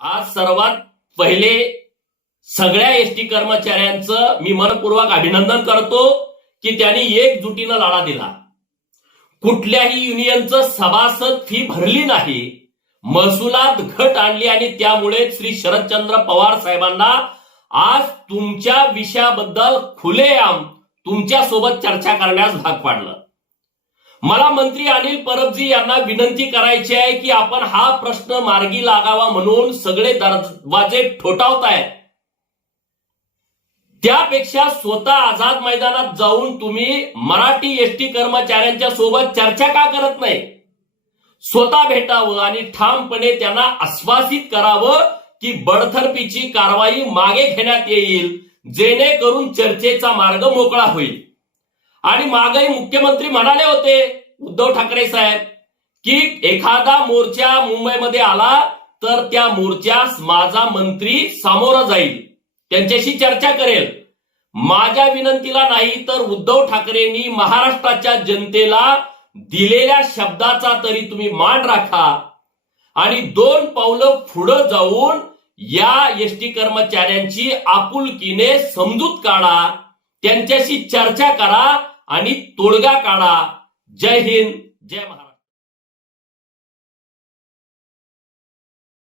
आज सर्वात पहिले सगळ्या एसटी कर्मचाऱ्यांचं मी मनपूर्वक अभिनंदन करतो की त्यांनी एकजुटीनं लढा दिला. कुठल्याही युनियनचं सभासद फी भरली नाही. महसुलात घट आणली आणि त्यामुळे श्री शरदचंद्र पवार साहेबांना आज तुमच्या विषयाबद्दल खुलेआम तुमच्यासोबत चर्चा करण्यास भाग पाडलं. मला मंत्री अनिल परबजी यांना विनंती करायची आहे की आपण हा प्रश्न मार्गी लागावा म्हणून सगळे दरवाजे ठोठावतायत त्यापेक्षा स्वतः आझाद मैदानात जाऊन तुम्ही मराठी एसटी कर्मचाऱ्यांच्या सोबत चर्चा का करत नाही? स्वतः भेटावं आणि ठामपणे त्यांना आश्वासित करावं की बडथरपीची कारवाई मागे घेण्यात येईल जेणेकरून चर्चेचा मार्ग मोकळा होईल. आणि मागही मुख्यमंत्री म्हणाले होते उद्धव ठाकरे साहेब की एखादा मोर्चा मुंबईमध्ये आला तर त्या मोर्चास माझा मंत्री सामोरा जाईल. त्यांच्याशी चर्चा करेल. माझ्या विनंतीला नाही तर उद्धव ठाकरेंनी महाराष्ट्राच्या जनतेला दिलेल्या शब्दाचा तरी तुम्ही मान राखा. आणि दोन पावलं पुढं जाऊन या एसटी कर्मचाऱ्यांची आपुलकीने समजूत काढा. त्यांच्याशी चर्चा करा. आणि तोडगा काढा. जय हिंद जय महाराष्ट्र.